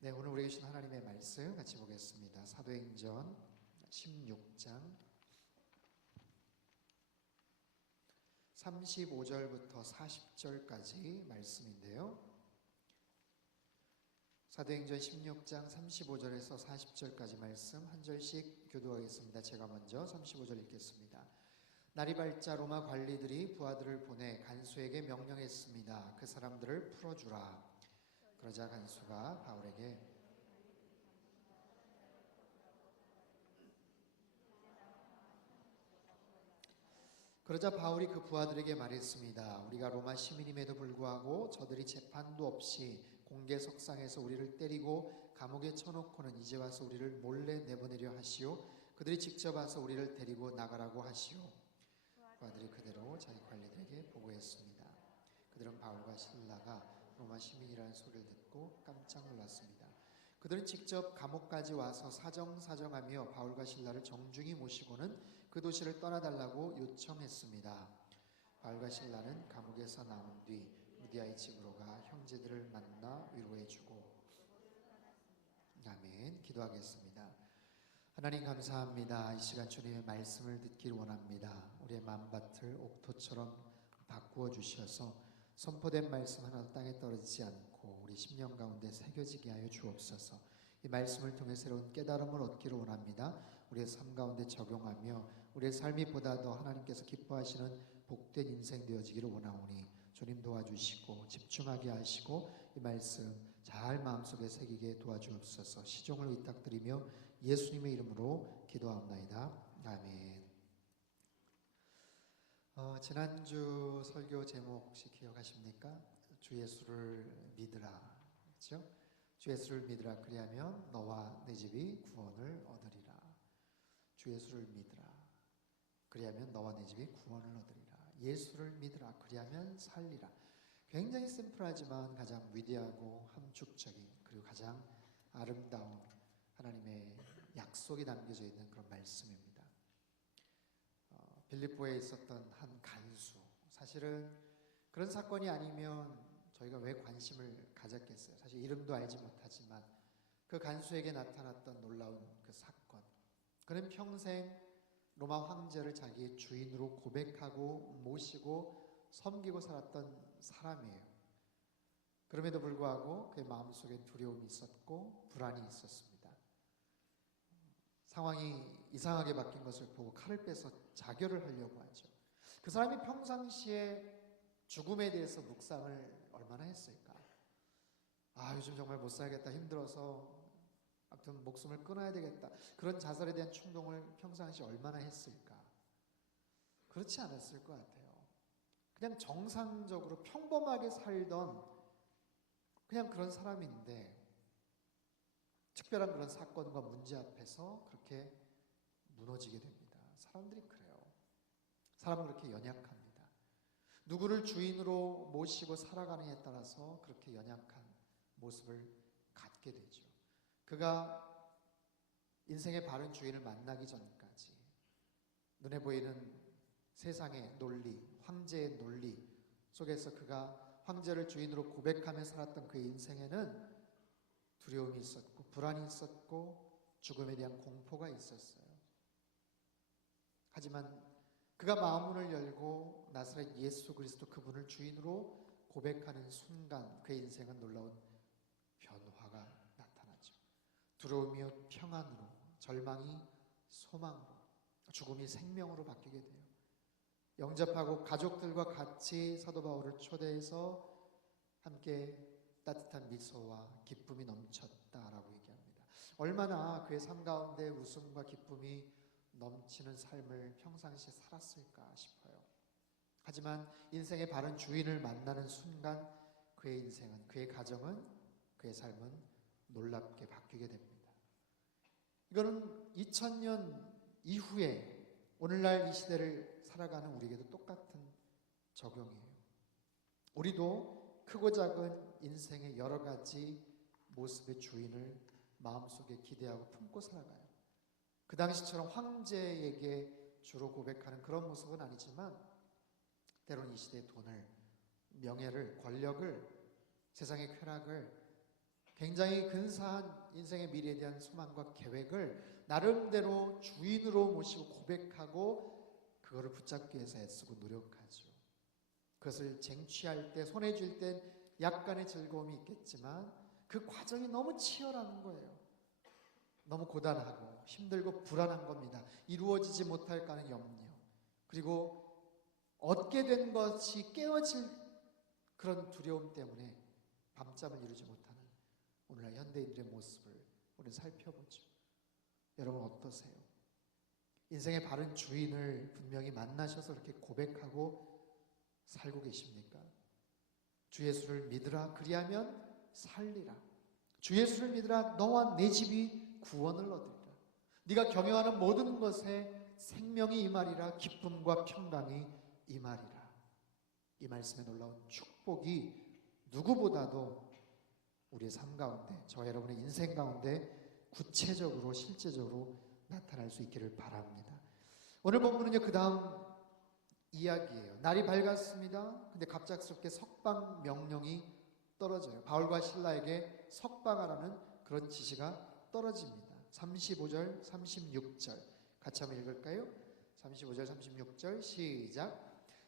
네, 오늘 우리에게 주신 하나님의 말씀 같이 보겠습니다. 사도행전 16장 35절부터 40절까지 말씀인데요. 사도행전 16장 35절에서 40절까지 말씀 한 절씩 교도하겠습니다. 제가 먼저 35절 읽겠습니다. 날이 밝자 로마 관리들이 부하들을 보내 간수에게 명령했습니다. 그 사람들을 풀어주라. 그러자 간수가 바울이 그 부하들에게 말했습니다. 우리가 로마 시민임에도 불구하고 저들이 재판도 없이 공개석상에서 우리를 때리고 감옥에 쳐놓고는 이제 와서 우리를 몰래 내보내려 하시오. 그들이 직접 와서 우리를 데리고 나가라고 하시오. 부하들이 그대로 자기 관리들에게 보고했습니다. 그들은 바울과 실라가 로마 시민이라는 소리를 듣고 깜짝 놀랐습니다. 그들은 직접 감옥까지 와서 사정사정하며 바울과 실라를 정중히 모시고는 그 도시를 떠나달라고 요청했습니다. 바울과 실라는 감옥에서 나온 뒤 루디아의 집으로 가 형제들을 만나 위로해주고 아멘. 기도하겠습니다. 하나님 감사합니다. 이 시간 주님의 말씀을 듣길 원합니다. 우리의 마음밭을 옥토처럼 바꾸어 주셔서 선포된 말씀 하나도 땅에 떨어지지 않고 우리 심령 가운데 새겨지게 하여 주옵소서. 이 말씀을 통해 새로운 깨달음을 얻기를 원합니다. 우리의 삶 가운데 적용하며 우리의 삶이 보다 더 하나님께서 기뻐하시는 복된 인생 되어지기를 원하오니 주님 도와주시고 집중하게 하시고 이 말씀 잘 마음속에 새기게 도와주옵소서. 시종을 의탁드리며 예수님의 이름으로 기도하옵나이다. 아멘. 지난주 설교 제목 혹시 기억하십니까? 주 예수를 믿으라. 그렇죠? 주 예수를 믿으라. 그리하면 너와 내 집이 구원을 얻으리라. 주 예수를 믿으라. 그리하면 너와 내 집이 구원을 얻으리라. 예수를 믿으라. 그리하면 살리라. 굉장히 심플하지만 가장 위대하고 함축적인 그리고 가장 아름다운 하나님의 약속이 담겨져 있는 그런 말씀입니다. 빌립보에 있었던 한 간수, 사실은 그런 사건이 아니면 저희가 왜 관심을 가졌겠어요? 사실 이름도 알지 못하지만 그 간수에게 나타났던 놀라운 그 사건, 그는 평생 로마 황제를 자기의 주인으로 고백하고 모시고 섬기고 살았던 사람이에요. 그럼에도 불구하고 그의 마음속에 두려움이 있었고 불안이 있었습니다. 상황이 이상하게 바뀐 것을 보고 칼을 빼서 자결을 하려고 하죠. 그 사람이 평상시에 죽음에 대해서 묵상을 얼마나 했을까? 요즘 정말 못 살겠다, 힘들어서 아무튼 목숨을 끊어야 되겠다, 그런 자살에 대한 충동을 평상시에 얼마나 했을까? 그렇지 않았을 것 같아요. 그냥 정상적으로 평범하게 살던 그냥 그런 사람인데 특별한 그런 사건과 문제 앞에서 그렇게 무너지게 됩니다. 사람들이 그래요. 사람은 그렇게 연약합니다. 누구를 주인으로 모시고 살아가느냐에 따라서 그렇게 연약한 모습을 갖게 되죠. 그가 인생의 바른 주인을 만나기 전까지 눈에 보이는 세상의 논리, 황제의 논리 속에서 그가 황제를 주인으로 고백하며 살았던 그의 인생에는 두려움이 있었고 불안이 있었고 죽음에 대한 공포가 있었어요. 하지만 그가 마음문을 열고 나사렛 예수 그리스도 그분을 주인으로 고백하는 순간 그의 인생은 놀라운 변화가 나타나죠. 두려움이 평안으로, 절망이 소망으로, 죽음이 생명으로 바뀌게 돼요. 영접하고 가족들과 같이 사도 바울을 초대해서 함께 따뜻한 미소와 기쁨이 넘쳤다라고 얘기합니다. 얼마나 그의 삶 가운데 웃음과 기쁨이 넘치는 삶을 평상시에 살았을까 싶어요. 하지만 인생의 바른 주인을 만나는 순간 그의 인생은, 그의 가정은, 그의 삶은 놀랍게 바뀌게 됩니다. 이거는 2000년 이후에 오늘날 이 시대를 살아가는 우리에게도 똑같은 적용이에요. 우리도 크고 작은 인생의 여러 가지 모습의 주인을 마음속에 기대하고 품고 살아가요. 그 당시처럼 황제에게 주로 고백하는 그런 모습은 아니지만 때로는 이 시대의 돈을, 명예를, 권력을, 세상의 쾌락을 굉장히 근사한 인생의 미래에 대한 소망과 계획을 나름대로 주인으로 모시고 고백하고 그거를 붙잡기 위해서 애쓰고 노력하죠. 그것을 쟁취할 때, 손에 쥘 땐 약간의 즐거움이 있겠지만 그 과정이 너무 치열한 거예요. 너무 고단하고 힘들고 불안한 겁니다. 이루어지지 못할까 하는 염려, 그리고 얻게 된 것이 깨어질 그런 두려움 때문에 밤잠을 이루지 못하는 오늘날 현대인들의 모습을 우리는 살펴보죠. 여러분 어떠세요? 인생의 바른 주인을 분명히 만나셔서 그렇게 고백하고 살고 계십니까? 주 예수를 믿으라, 그리하면 살리라. 주 예수를 믿으라, 너와 내 집이 구원을 얻으리라. 네가 경영하는 모든 것에 생명이 임하리라, 기쁨과 평강이 임하리라. 이 말씀에 놀라운 축복이 누구보다도 우리의 삶 가운데, 저와 여러분의 인생 가운데 구체적으로 실제적으로 나타날 수 있기를 바랍니다. 오늘 본문은요, 그 다음 이야기예요. 날이 밝았습니다. 근데 갑작스럽게 석방 명령이 떨어져요. 바울과 실라에게 석방하라는 그런 지시가 떨어집니다. 35절, 36절 같이 한번 읽을까요? 35절, 36절 시작.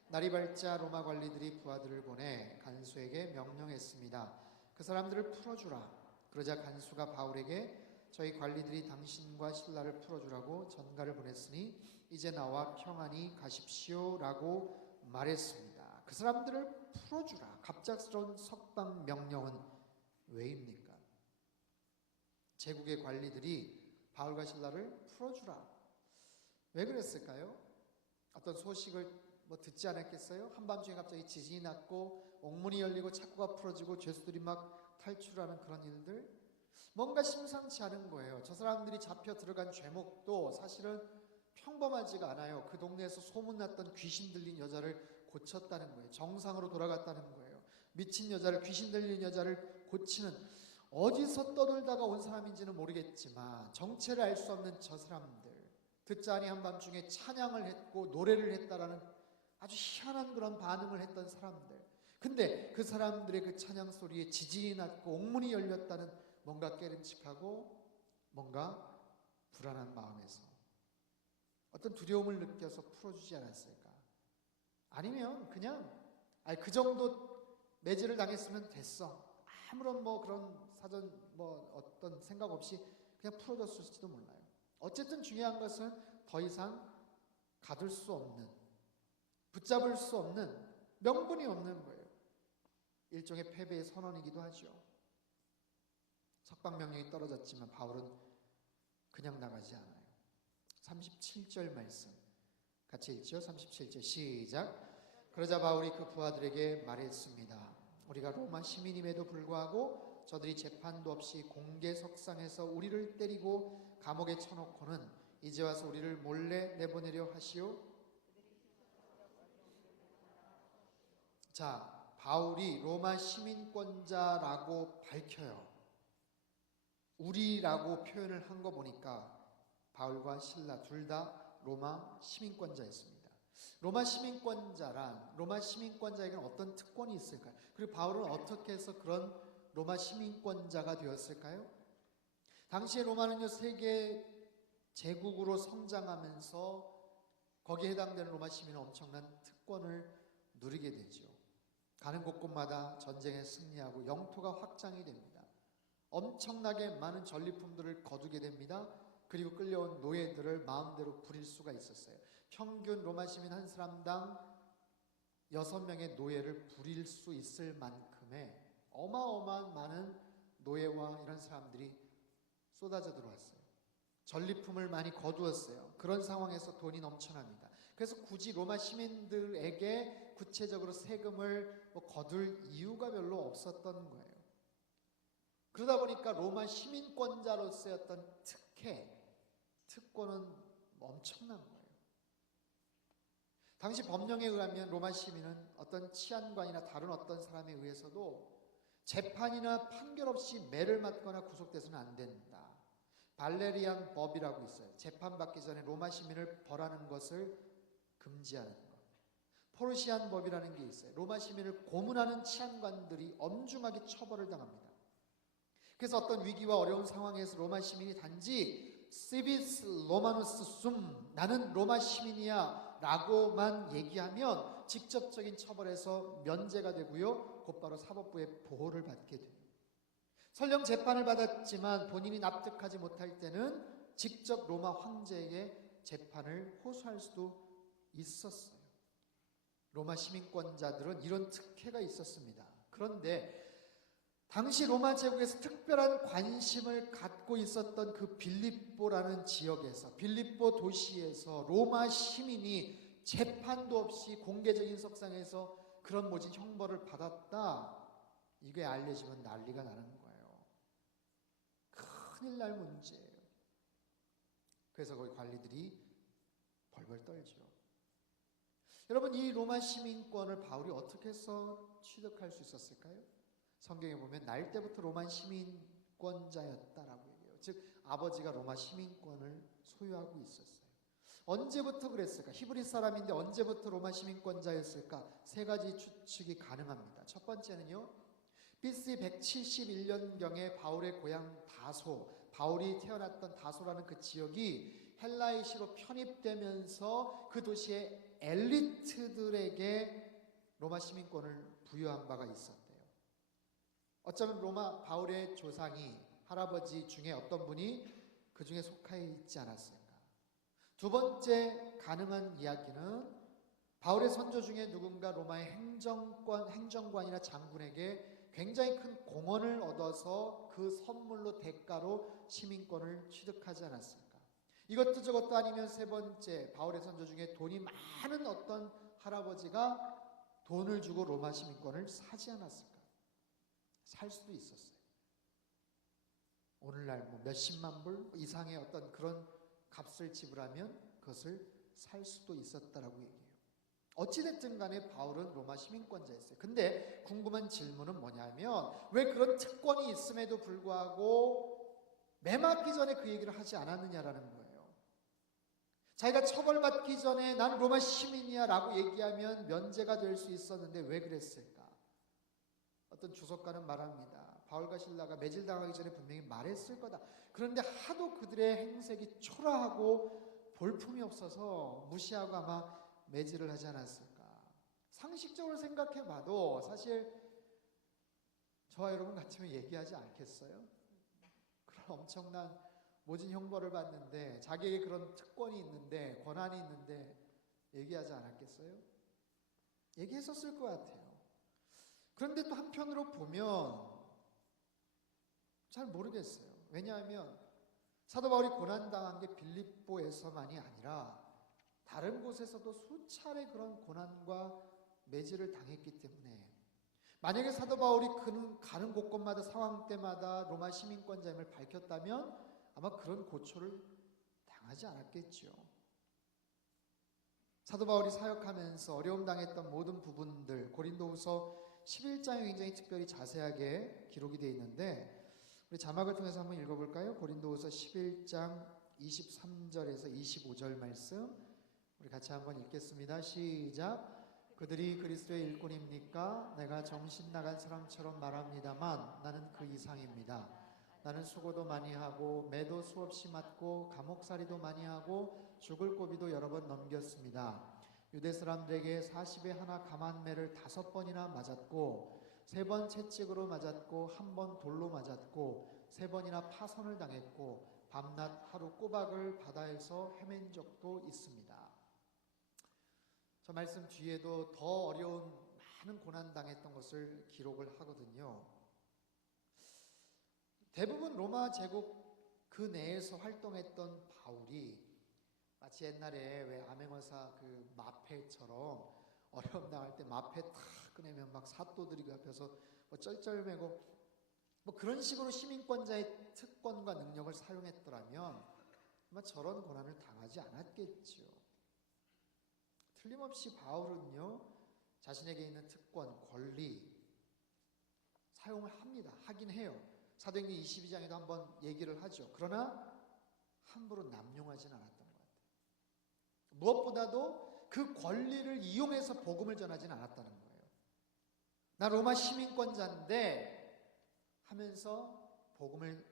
날이 밝자 로마 관리들이 부하들을 보내 간수에게 명령했습니다. 그 사람들을 풀어주라. 그러자 간수가 바울에게 저희 관리들이 당신과 신라를 풀어주라고 전가를 보냈으니 이제 나와 평안히 가십시오 라고 말했습니다. 그 사람들을 풀어주라. 갑작스러운 석방 명령은 왜입니까? 제국의 관리들이 바울과 신라를 풀어주라. 왜 그랬을까요? 어떤 소식을 듣지 않았겠어요? 한밤중에 갑자기 지진이 났고 옥문이 열리고 착고가 풀어지고 죄수들이 막 탈출하는 그런 일들, 뭔가 심상치 않은 거예요. 저 사람들이 잡혀 들어간 죄목도 사실은 평범하지가 않아요. 그 동네에서 소문났던 귀신 들린 여자를 고쳤다는 거예요. 정상으로 돌아갔다는 거예요. 미친 여자를, 귀신 들린 여자를 고치는, 어디서 떠돌다가 온 사람인지는 모르겠지만 정체를 알 수 없는 저 사람들, 듣자니 한밤중에 찬양을 했고 노래를 했다라는 아주 희한한 그런 반응을 했던 사람들. 근데 그 사람들의 그 찬양 소리에 지진이 났고 옥문이 열렸다는 뭔가 깨름칙하고 뭔가 불안한 마음에서 어떤 두려움을 느껴서 풀어주지 않았을까? 아니면 그냥 그 정도 매질을 당했으면 됐어, 아무런 그런 사전 어떤 생각 없이 그냥 풀어줬을지도 몰라요. 어쨌든 중요한 것은 더 이상 가둘 수 없는, 붙잡을 수 없는, 명분이 없는 거예요. 일종의 패배의 선언이기도 하죠. 석방명령이 떨어졌지만 바울은 그냥 나가지 않아요. 37절 말씀 같이 읽죠. 37절 시작. 그러자 바울이 그 부하들에게 말했습니다. 우리가 로마 시민임에도 불구하고 저들이 재판도 없이 공개석상에서 우리를 때리고 감옥에 쳐놓고는 이제 와서 우리를 몰래 내보내려 하시오. 자, 바울이 로마 시민권자라고 밝혀요. 우리라고 표현을 한 거 보니까 바울과 신라 둘 다 로마 시민권자였습니다. 로마 시민권자에게는 어떤 특권이 있을까요? 그리고 바울은 어떻게 해서 그런 로마 시민권자가 되었을까요? 당시에 로마는요, 세계 제국으로 성장하면서 거기에 해당되는 로마 시민은 엄청난 특권을 누리게 되죠. 가는 곳곳마다 전쟁에 승리하고 영토가 확장이 됩니다. 엄청나게 많은 전리품들을 거두게 됩니다. 그리고 끌려온 노예들을 마음대로 부릴 수가 있었어요. 평균 로마 시민 한 사람당 6명의 노예를 부릴 수 있을 만큼의 어마어마한 많은 노예와 이런 사람들이 쏟아져 들어왔어요. 전리품을 많이 거두었어요. 그런 상황에서 돈이 넘쳐납니다. 그래서 굳이 로마 시민들에게 구체적으로 세금을 거둘 이유가 별로 없었던 거예요. 그러다 보니까 로마 시민권자로서의 어떤 특권은 엄청난 거예요. 당시 법령에 의하면 로마 시민은 어떤 치안관이나 다른 어떤 사람에 의해서도 재판이나 판결 없이 매를 맞거나 구속돼서는 안 된다. 발레리안 법이라고 있어요. 재판받기 전에 로마 시민을 벌하는 것을 금지하는 것. 포르시안 법이라는 게 있어요. 로마 시민을 고문하는 치안관들이 엄중하게 처벌을 당합니다. 그래서 어떤 위기와 어려운 상황에서 로마 시민이 단지 시비스 로마누스 숨, 나는 로마 시민이야 라고만 얘기하면 직접적인 처벌에서 면제가 되고요, 곧바로 사법부의 보호를 받게 됩니다. 설령 재판을 받았지만 본인이 납득하지 못할 때는 직접 로마 황제에게 재판을 호소할 수도 있었어요. 로마 시민권자들은 이런 특혜가 있었습니다. 그런데 당시 로마 제국에서 특별한 관심을 갖고 있었던 그 빌립보라는 지역에서, 빌립보 도시에서 로마 시민이 재판도 없이 공개적인 석상에서 그런 모진 형벌을 받았다, 이게 알려지면 난리가 나는 거예요. 큰일 날 문제예요. 그래서 거기 관리들이 벌벌 떨죠. 여러분, 이 로마 시민권을 바울이 어떻게 해서 취득할 수 있었을까요? 성경에 보면 날 때부터 로마 시민권자였다라고 얘기해요. 즉 아버지가 로마 시민권을 소유하고 있었어요. 언제부터 그랬을까? 히브리 사람인데 언제부터 로마 시민권자였을까? 세 가지 추측이 가능합니다. 첫 번째는요, BC 171년경에 바울의 고향 다소, 바울이 태어났던 다소라는 그 지역이 헬라이시로 편입되면서 그 도시의 엘리트들에게 로마 시민권을 부여한 바가 있었대요. 어쩌면 로마 바울의 조상이, 할아버지 중에 어떤 분이 그 중에 속해 있지 않았을까. 두 번째 가능한 이야기는 바울의 선조 중에 누군가 로마의 행정관이나 장군에게 굉장히 큰 공헌을 얻어서 그 선물로 대가로 시민권을 취득하지 않았을까. 이것도 저것도 아니면 세 번째, 바울의 선조 중에 돈이 많은 어떤 할아버지가 돈을 주고 로마 시민권을 사지 않았을까. 살 수도 있었어요. 오늘날 뭐 몇십만 불 이상의 어떤 그런 값을 지불하면 그것을 살 수도 있었다라고 얘기해요. 어찌됐든 간에 바울은 로마 시민권자였어요. 근데 궁금한 질문은 뭐냐면, 왜 그런 특권이 있음에도 불구하고 매 맞기 전에 그 얘기를 하지 않았느냐라는 거예요. 자기가 처벌받기 전에 난 로마 시민이야 라고 얘기하면 면제가 될 수 있었는데 왜 그랬을까? 어떤 주석가는 말합니다. 바울과 실라가 매질당하기 전에 분명히 말했을 거다. 그런데 하도 그들의 행색이 초라하고 볼품이 없어서 무시하고 아마 매질을 하지 않았을까. 상식적으로 생각해 봐도 사실 저와 여러분 같으면 얘기하지 않겠어요? 그런 엄청난 모진 형벌을 받는데, 자기에게 그런 특권이 있는데, 권한이 있는데 얘기하지 않았겠어요? 얘기했었을 것 같아요. 그런데 또 한편으로 보면 잘 모르겠어요. 왜냐하면 사도 바울이 고난당한 게 빌립보에서만이 아니라 다른 곳에서도 수차례 그런 고난과 매질을 당했기 때문에, 만약에 사도 바울이 그는 가는 곳곳마다 상황 때마다 로마 시민권자임을 밝혔다면 아마 그런 고초를 당하지 않았겠죠. 사도 바울이 사역하면서 어려움 당했던 모든 부분들, 고린도후서 11장에 굉장히 특별히 자세하게 기록이 되어 있는데, 우리 자막을 통해서 한번 읽어볼까요? 고린도후서 11장 23절에서 25절 말씀 우리 같이 한번 읽겠습니다. 시작. 그들이 그리스도의 일꾼입니까? 내가 정신 나간 사람처럼 말합니다만 나는 그 이상입니다. 나는 수고도 많이 하고 매도 수없이 맞고 감옥살이도 많이 하고 죽을 고비도 여러 번 넘겼습니다. 유대 사람들에게 40에 하나 감한 매를 5번이나 맞았고 3번 채찍으로 맞았고 1번 돌로 맞았고 3번이나 파선을 당했고 밤낮 하루 꼬박을 바다에서 헤맨 적도 있습니다. 저 말씀 뒤에도 더 어려운 많은 고난 당했던 것을 기록을 하거든요. 대부분 로마 제국 그 내에서 활동했던 바울이 마치 옛날에 왜 암행어사 그 마패처럼 어려움 당할 때 마패 탁 꺼내면 막 사또들이 그 앞에서 뭐 쩔쩔매고 뭐 그런 식으로 시민권자의 특권과 능력을 사용했더라면 아마 저런 고난을 당하지 않았겠죠. 틀림없이 바울은요, 자신에게 있는 특권, 권리 사용을 합니다. 하긴 해요. 사도행전 22장에도 한번 얘기를 하죠. 그러나 함부로 남용하진 않았던 것 같아요. 무엇보다도 그 권리를 이용해서 복음을 전하진 않았다는 거예요. 나 로마 시민권자인데 하면서 복음을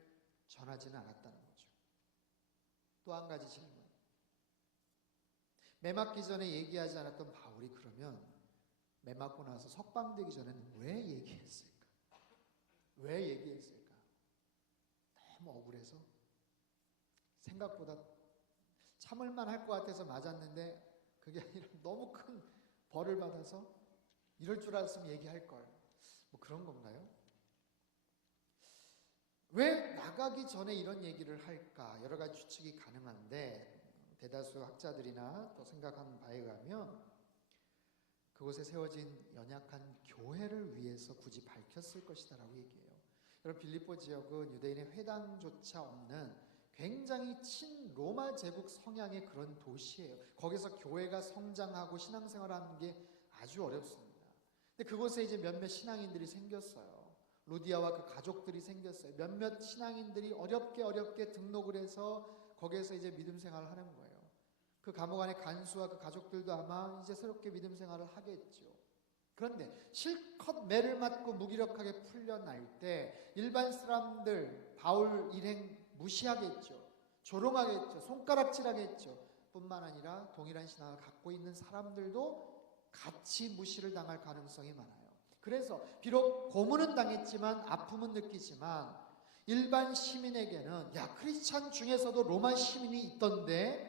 전하지는 않았다는 거죠. 또 한 가지 질문. 매 맞기 전에 얘기하지 않았던 바울이 그러면 매 맞고 나서 석방되기 전에는 왜 얘기했을까? 왜 얘기했을까? 너무 억울해서 생각보다 참을만 할 것 같아서 맞았는데 그게 아니라 너무 큰 벌을 받아서 이럴 줄 알았으면 얘기할 걸. 뭐 그런 건가요? 왜 나가기 전에 이런 얘기를 할까? 여러 가지 추측이 가능한데 대다수 학자들이나 또 생각하는 바에 의하면 그곳에 세워진 연약한 교회를 위해서 굳이 밝혔을 것이다라고 얘기해요. 여러분 빌립보 지역은 유대인의 회당조차 없는 굉장히 친로마 제국 성향의 그런 도시예요. 거기서 교회가 성장하고 신앙생활하는 게 아주 어렵습니다. 근데 그곳에 이제 몇몇 신앙인들이 생겼어요. 루디아와 그 가족들이 생겼어요. 몇몇 신앙인들이 어렵게 등록을 해서 거기에서 이제 믿음 생활을 하는 거예요. 그 감옥 안에 간수와 그 가족들도 아마 이제 새롭게 믿음 생활을 하겠죠. 그런데 실컷 매를 맞고 무기력하게 풀려날 때 일반 사람들 바울 일행 무시하겠죠. 조롱하겠죠. 손가락질하겠죠. 뿐만 아니라 동일한 신앙을 갖고 있는 사람들도 같이 무시를 당할 가능성이 많아요. 그래서 비록 고문은 당했지만 아픔은 느끼지만 일반 시민에게는 야 크리스찬 중에서도 로마 시민이 있던데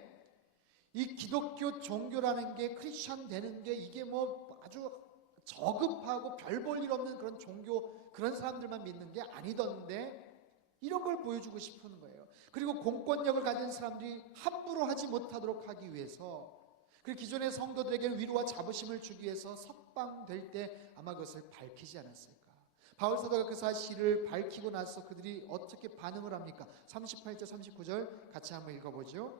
이 기독교 종교라는 게 크리스찬 되는 게 이게 뭐 아주 저급하고 별 볼 일 없는 그런 종교 그런 사람들만 믿는 게 아니던데 이런 걸 보여주고 싶은 거예요. 그리고 공권력을 가진 사람들이 함부로 하지 못하도록 하기 위해서 그리고 기존의 성도들에게 위로와 자부심을 주기 위해서 석방될 때 아마 그것을 밝히지 않았을까. 바울 사도가 그 사실을 밝히고 나서 그들이 어떻게 반응을 합니까? 38절 39절 같이 한번 읽어보죠.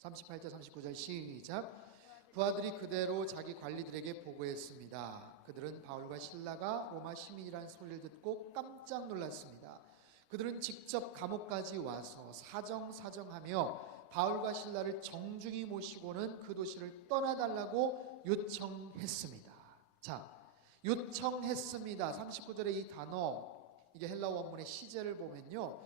38절 39절 시작. 부하들이 그대로 자기 관리들에게 보고했습니다. 그들은 바울과 실라가 로마 시민이라는 소리를 듣고 깜짝 놀랐습니다. 그들은 직접 감옥까지 와서 사정하며 바울과 실라를 정중히 모시고는 그 도시를 떠나달라고 요청했습니다. 자, 요청했습니다. 39절의 이 단어, 이게 헬라어 원문의 시제를 보면요,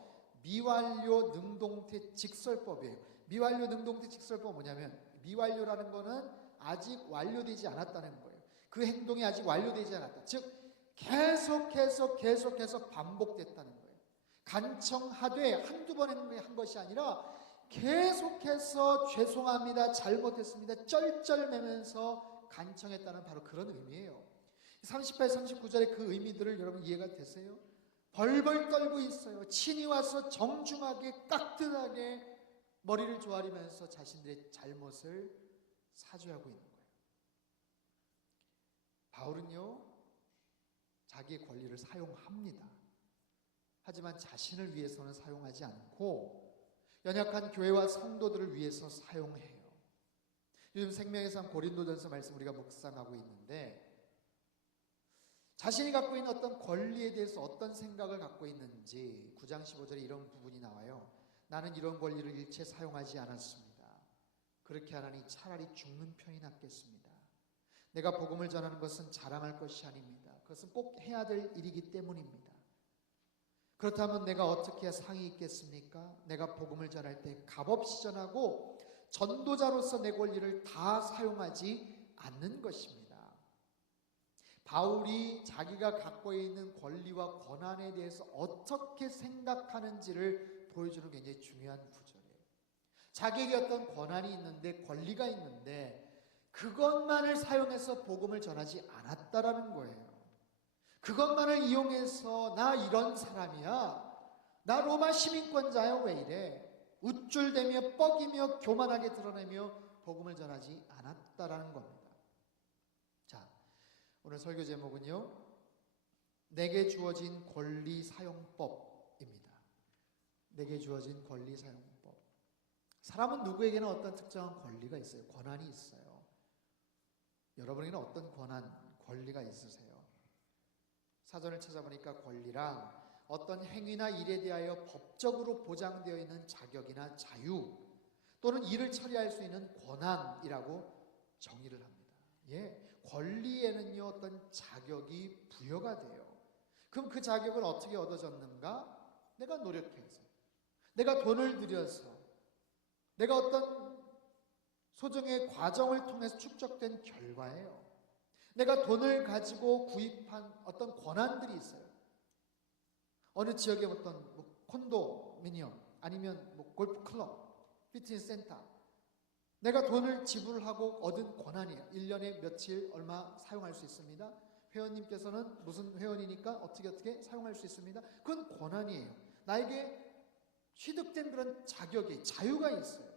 미완료 능동태 직설법이에요. 미완료 능동태 직설법은 뭐냐면 미완료라는 거는 아직 완료되지 않았다는 거예요. 그 행동이 아직 완료되지 않았다. 즉 계속해서 반복됐다는 거예요. 간청하되 한두 번 한 것이 아니라 계속해서 죄송합니다, 잘못했습니다, 쩔쩔매면서 간청했다는 바로 그런 의미예요. 38, 39절의 그 의미들을 여러분 이해가 되세요? 벌벌 떨고 있어요. 친히 와서 정중하게 깍듯하게 머리를 조아리면서 자신들의 잘못을 사죄하고 있는 거예요. 바울은요, 자기의 권리를 사용합니다. 하지만 자신을 위해서는 사용하지 않고 연약한 교회와 성도들을 위해서 사용해요. 요즘 생명의 삶 고린도전서 말씀 우리가 묵상하고 있는데 자신이 갖고 있는 어떤 권리에 대해서 어떤 생각을 갖고 있는지 9장 15절에 이런 부분이 나와요. 나는 이런 권리를 일체 사용하지 않았습니다. 그렇게 하나니 차라리 죽는 편이 낫겠습니다. 내가 복음을 전하는 것은 자랑할 것이 아닙니다. 그것은 꼭 해야 될 일이기 때문입니다. 그렇다면 내가 어떻게 상이 있겠습니까? 내가 복음을 전할 때 값없이 전하고 전도자로서 내 권리를 다 사용하지 않는 것입니다. 바울이 자기가 갖고 있는 권리와 권한에 대해서 어떻게 생각하는지를 보여주는 굉장히 중요한 구절이에요. 자기에게 어떤 권한이 있는데 권리가 있는데 그것만을 사용해서 복음을 전하지 않았다라는 거예요. 그것만을 이용해서 나 이런 사람이야, 나 로마 시민권자야, 왜 이래 우쭐대며 뻐기며 교만하게 드러내며 복음을 전하지 않았다라는 겁니다. 자, 오늘 설교 제목은요, 내게 주어진 권리 사용법입니다. 내게 주어진 권리 사용법. 사람은 누구에게나 어떤 특정한 권리가 있어요. 권한이 있어요. 여러분에게는 어떤 권리가 있으세요? 사전을 찾아보니까 권리란 어떤 행위나 일에 대하여 법적으로 보장되어 있는 자격이나 자유 또는 일을 처리할 수 있는 권한이라고 정의를 합니다. 권리에는요 어떤 자격이 부여가 돼요. 그럼 그 자격은 어떻게 얻어졌는가? 내가 노력해서, 내가 돈을 들여서, 내가 어떤 소정의 과정을 통해서 축적된 결과예요. 내가 돈을 가지고 구입한 어떤 권한들이 있어요. 어느 지역의 어떤 콘도미니엄 아니면 골프 클럽, 피트니스 센터, 내가 돈을 지불하고 얻은 권한이에요. 1년에 며칠 얼마 사용할 수 있습니다. 회원님께서는 무슨 회원이니까 어떻게 사용할 수 있습니다. 그건 권한이에요. 나에게 취득된 그런 자격이, 자유가 있어요.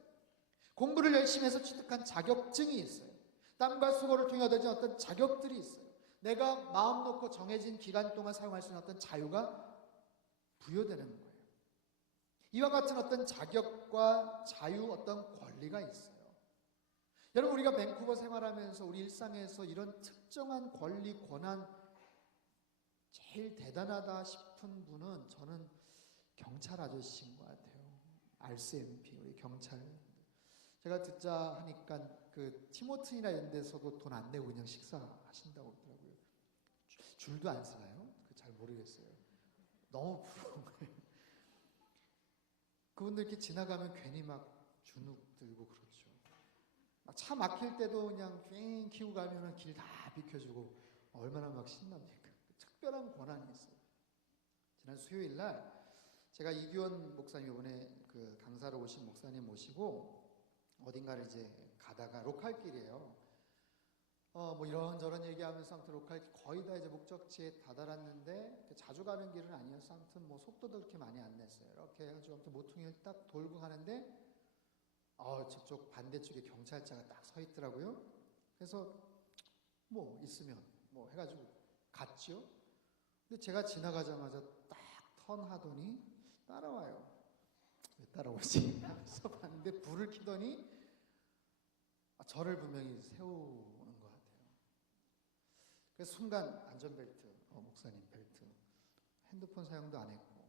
공부를 열심히 해서 취득한 자격증이 있어요. 땀과 수고를 통해 얻어진 어떤 자격들이 있어요. 내가 마음 놓고 정해진 기간 동안 사용할 수 있는 어떤 자유가 부여되는 거예요. 이와 같은 어떤 자격과 자유, 어떤 권리가 있어요. 여러분, 우리가 밴쿠버 생활하면서 우리 일상에서 이런 특정한 권리, 권한, 제일 대단하다 싶은 분은 저는 경찰 아저씨인 것 같아요. RCMP, 우리 경찰. 제가 듣자 하니까 그 티모튼이나 이런 데서도 돈 안 내고 그냥 식사하신다고 하더라고요. 줄도 안 서나요? 잘 모르겠어요. 너무 부러운 거예요. 그분들 이렇게 지나가면 괜히 막 주눅 들고 그러죠. 차 막힐 때도 그냥 삥 키고 가면은 길 다 비켜주고 얼마나 막 신납니까? 특별한 권한이 있어요. 지난 수요일 날 제가 이규원 목사님, 이번에 그 강사로 오신 목사님 모시고 어딘가를 이제 가다가 로컬길이에요. 뭐 이런저런 얘기하면서 아무튼 로컬길 거의 다 이제 목적지에 다다랐는데 자주 가는 길은 아니어서 아무튼 뭐 속도도 그렇게 많이 안 냈어요. 이렇게 해가지고 아무튼 모퉁이를 딱 돌고 가는데 저쪽 반대쪽에 경찰차가 딱 서 있더라고요. 그래서 뭐 있으면 뭐 해가지고 갔죠. 근데 제가 지나가자마자 딱 턴하더니 따라와요. 왜 따라오지? 하면서 봤는데 불을 켜더니 저를 분명히 세우는 것 같아요. 그래서 순간 안전벨트, 목사님 벨트, 핸드폰 사용도 안 했고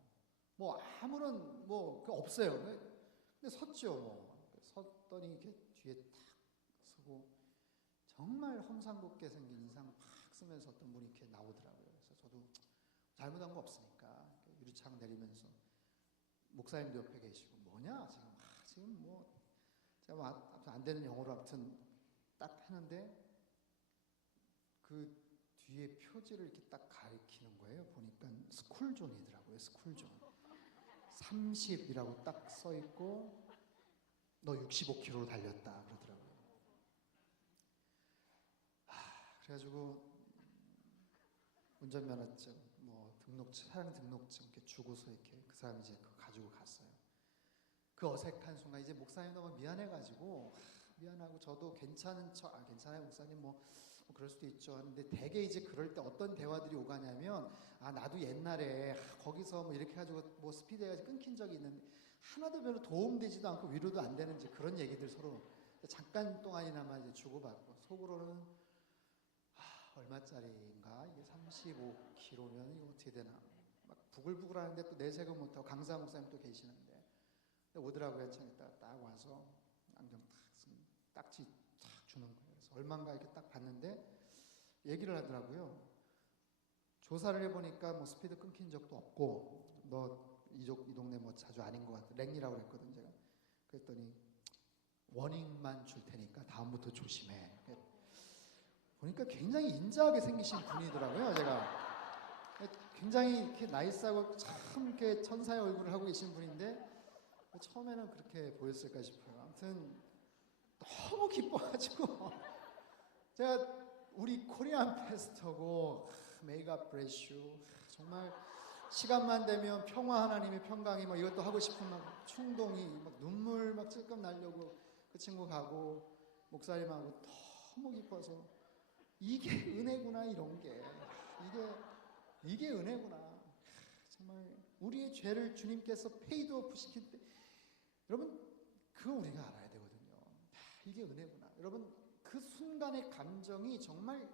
뭐 아무런 뭐 없어요. 근데 섰죠. 뭐 섰더니 이렇게 뒤에 탁 서고 정말 험상궂게 생긴 인상 팍 쓰면서 어떤 분이 이렇게 나오더라고요. 그래서 저도 잘못한 거 없으니까 유리창 내리면서 목사님도 옆에 계시고 뭐냐 지금 뭐 제가 안 되는 영어로 아무튼 딱 했는데 그 뒤에 표지를 이렇게 딱 가리키는 거예요. 보니까 스쿨존이더라고요. 스쿨존 30이라고 딱 써 있고 너 65km로 달렸다 그러더라고요. 그래가지고 운전면허증, 뭐 등록증, 차량 등록증 이렇게 주고서 이렇게 그 사람이 이제 그거 가지고 갔어요. 그 어색한 순간 이제 목사님 너무 미안해가지고 미안하고 저도 괜찮은 척 괜찮아요 목사님 뭐 그럴 수도 있죠 하는데 되게 이제 그럴 때 어떤 대화들이 오가냐면 나도 옛날에 거기서 뭐 이렇게 해가지고 뭐 스피드가 끊긴 적이 있는데 하나도 별로 도움되지도 않고 위로도 안 되는 이제 그런 얘기들 서로 잠깐 동안이나마 이제 주고받고 속으로는 얼마짜리인가 이게 35km면 이거 어떻게 되나 막 부글부글 하는데 또 내색은 못하고 강사 목사님 또 계시는데 오더라고요. 참 있다가 딱 와서 안경 딱 쓰면 딱지 탁 주는 거예요. 그래서 얼마인가 이렇게 딱 봤는데 얘기를 하더라고요. 조사를 해보니까 뭐 스피드 끊긴 적도 없고 너 이 동네 뭐 자주 아닌 것 같아. 랭이라고 그랬거든 제가. 그랬더니 워닝만 줄 테니까 다음부터 조심해. 보니까 굉장히 인자하게 생기신 분이더라고요. 제가 굉장히 이렇게 나이스하고 참 이렇게 천사의 얼굴을 하고 계신 분인데 처음에는 그렇게 보였을까 싶어요. 아무튼 너무 기뻐가지고 제가 우리 코리안 페스터고 May God bless you 정말 시간만 되면 평화 하나님의 평강이 뭐 이것도 하고 싶은 막 충동이 막 눈물 막 찔끔 나려고 그 친구 가고 목사님하고 너무 기뻐서 이게 은혜구나 이런 게 이게 은혜구나 정말 우리의 죄를 주님께서 페이드오프 시킬 때 여러분 그거 우리가 알아야 되거든요. 이게 은혜구나. 여러분 그 순간의 감정이 정말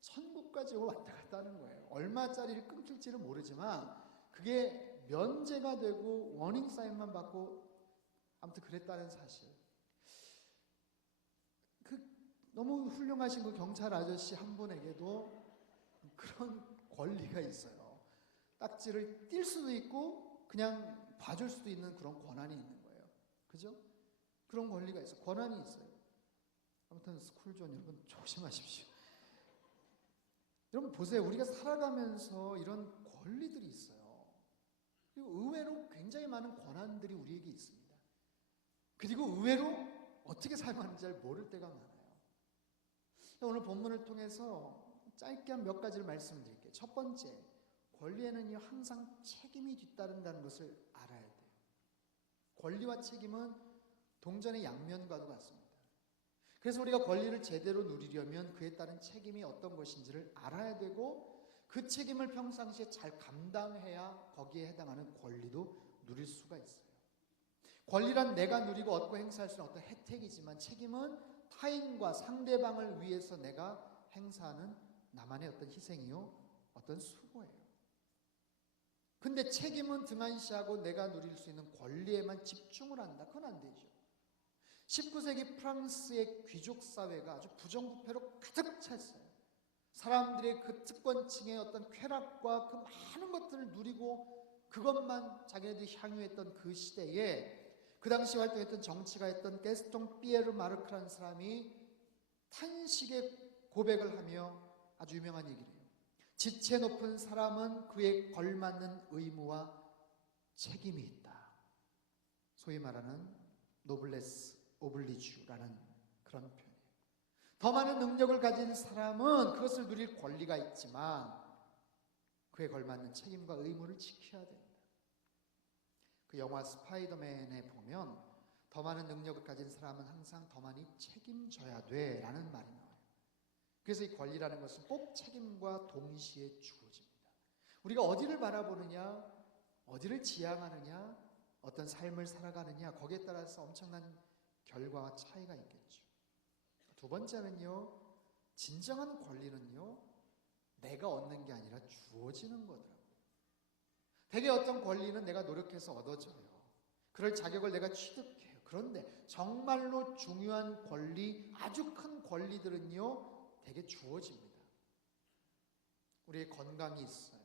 천국과 지옥을 왔다 갔다 하는 거예요. 얼마짜리를 끊길지는 모르지만 그게 면제가 되고 워닝 사인만 받고 아무튼 그랬다는 사실. 그 너무 훌륭하신 그 경찰 아저씨 한 분에게도 그런 권리가 있어요. 딱지를 띌 수도 있고 그냥 봐줄 수도 있는 그런 권한이 있는 거예요. 그죠? 그런 권리가 있어요. 권한이 있어요. 아무튼 스쿨존 여러분 조심하십시오. 여러분 보세요. 우리가 살아가면서 이런 권리들이 있어요. 그리고 의외로 굉장히 많은 권한들이 우리에게 있습니다. 그리고 의외로 어떻게 사용하는지 잘 모를 때가 많아요. 오늘 본문을 통해서 짧게 한 몇 가지를 말씀드릴게요. 첫 번째, 권리에는요 항상 책임이 뒤따른다는 것을 알아야 돼요. 권리와 책임은 동전의 양면과도 같습니다. 그래서 우리가 권리를 제대로 누리려면 그에 따른 책임이 어떤 것인지를 알아야 되고, 그 책임을 평상시에 잘 감당해야 거기에 해당하는 권리도 누릴 수가 있어요. 권리란 내가 누리고 얻고 행사할 수 있는 어떤 혜택이지만, 책임은 타인과 상대방을 위해서 내가 행사하는 나만의 어떤 희생이요, 어떤 수고예요. 근데 책임은 등한시하고 내가 누릴 수 있는 권리에만 집중을 한다. 그건 안 되죠. 19세기 프랑스의 귀족 사회가 아주 부정부패로 가득 찼어요. 사람들의 그 특권층의 어떤 쾌락과 그 많은 것들을 누리고 그것만 자기네들이 향유했던 그 시대에, 그 당시 활동했던 정치가였던 게스통 피에르 마르크라는 사람이 탄식의 고백을 하며 아주 유명한 얘기를 해요. 지체 높은 사람은 그에 걸맞는 의무와 책임이 있다. 소위 말하는 노블레스 오블리주라는 그런 표현이에요. 더 많은 능력을 가진 사람은 그것을 누릴 권리가 있지만 그에 걸맞는 책임과 의무를 지켜야 된다. 그 영화 스파이더맨에 보면 더 많은 능력을 가진 사람은 항상 더 많이 책임져야 돼 라는 말이 나와요. 그래서 이 권리라는 것은 꼭 책임과 동시에 주어집니다. 우리가 어디를 바라보느냐, 어디를 지향하느냐, 어떤 삶을 살아가느냐, 거기에 따라서 엄청난 결과와 차이가 있겠죠. 두 번째는요, 진정한 권리는요 내가 얻는 게 아니라 주어지는 거더라고요. 대개 어떤 권리는 내가 노력해서 얻어져요. 그럴 자격을 내가 취득해요. 그런데 정말로 중요한 권리, 아주 큰 권리들은요 대개 주어집니다. 우리의 건강이 있어요.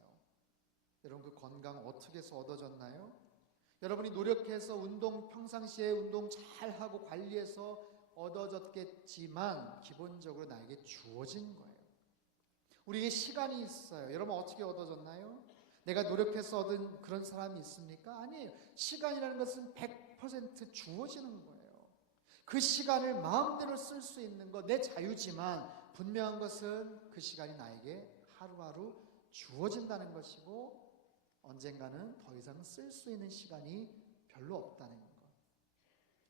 여러분 그 건강 어떻게 해서 얻어졌나요? 여러분이 노력해서 평상시에 운동 잘하고 관리해서 얻어졌겠지만 기본적으로 나에게 주어진 거예요. 우리에게 시간이 있어요. 여러분 어떻게 얻어졌나요? 내가 노력해서 얻은 그런 사람이 있습니까? 아니에요. 시간이라는 것은 100% 주어지는 거예요. 그 시간을 마음대로 쓸 수 있는 것, 내 자유지만 분명한 것은 그 시간이 나에게 하루하루 주어진다는 것이고, 언젠가는 더 이상 쓸 수 있는 시간이 별로 없다는 것.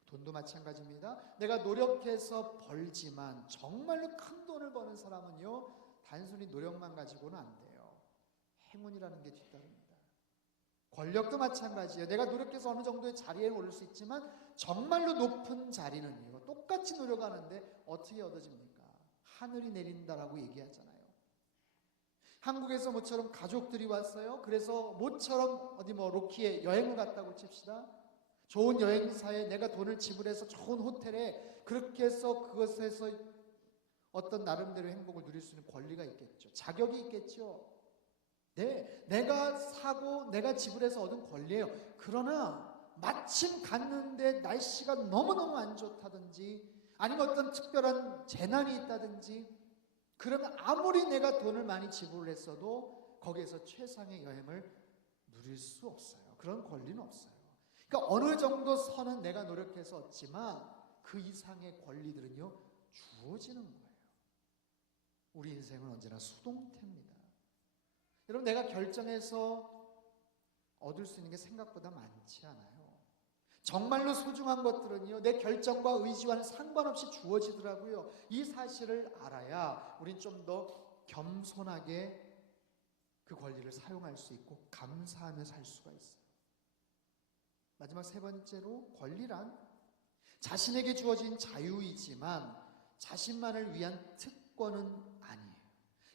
돈도 마찬가지입니다. 내가 노력해서 벌지만 정말로 큰 돈을 버는 사람은요 단순히 노력만 가지고는 안 돼요. 행운이라는 게 뒤따릅니다. 권력도 마찬가지예요. 내가 노력해서 어느 정도의 자리에 오를 수 있지만 정말로 높은 자리는요 똑같이 노력하는데 어떻게 얻어집니까? 하늘이 내린다라고 얘기하잖아요. 한국에서 모처럼 가족들이 왔어요. 그래서 모처럼 어디 로키에 여행을 갔다고 칩시다. 좋은 여행사에 내가 돈을 지불해서 좋은 호텔에 그렇게 해서 그것에서 어떤 나름대로 행복을 누릴 수 있는 권리가 있겠죠. 자격이 있겠죠. 네, 내가 사고 내가 지불해서 얻은 권리예요. 그러나 마침 갔는데 날씨가 너무너무 안 좋다든지 아니면 어떤 특별한 재난이 있다든지, 그러면 아무리 내가 돈을 많이 지불을 했어도 거기에서 최상의 여행을 누릴 수 없어요. 그런 권리는 없어요. 그러니까 어느 정도 선은 내가 노력해서 얻지만 그 이상의 권리들은요 주어지는 거예요. 우리 인생은 언제나 수동태입니다. 여러분 내가 결정해서 얻을 수 있는 게 생각보다 많지 않아요. 정말로 소중한 것들은요 내 결정과 의지와는 상관없이 주어지더라고요. 이 사실을 알아야 우린 좀 더 겸손하게 그 권리를 사용할 수 있고 감사하며 살 수가 있어요. 마지막 세 번째로, 권리란 자신에게 주어진 자유이지만 자신만을 위한 특권은 아니에요.